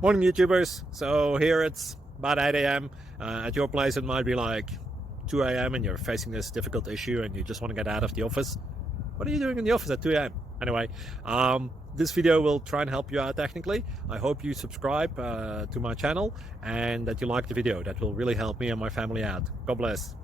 Morning YouTubers. So here it's about 8 a.m. At your place it might be like 2 a.m. and you're facing this difficult issue and you just want to get out of the office. What are you doing in the office at 2 a.m.? Anyway, this video will try and help you out technically. I hope you subscribe to my channel and that you like the video. That will really help me and my family out. God bless.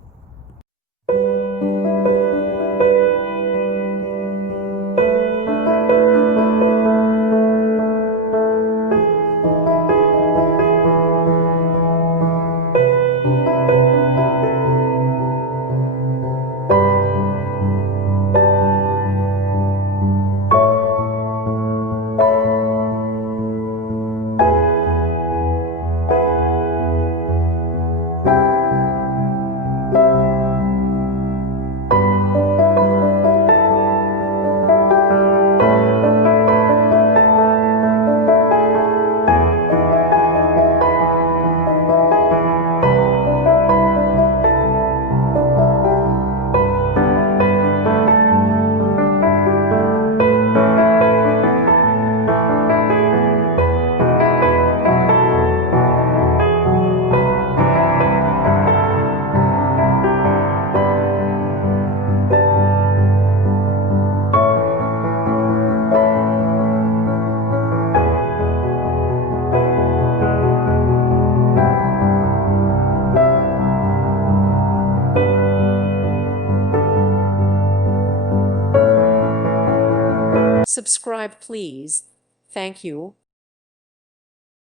Subscribe, please. Thank you.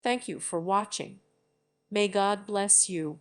Thank you for watching. May God bless you.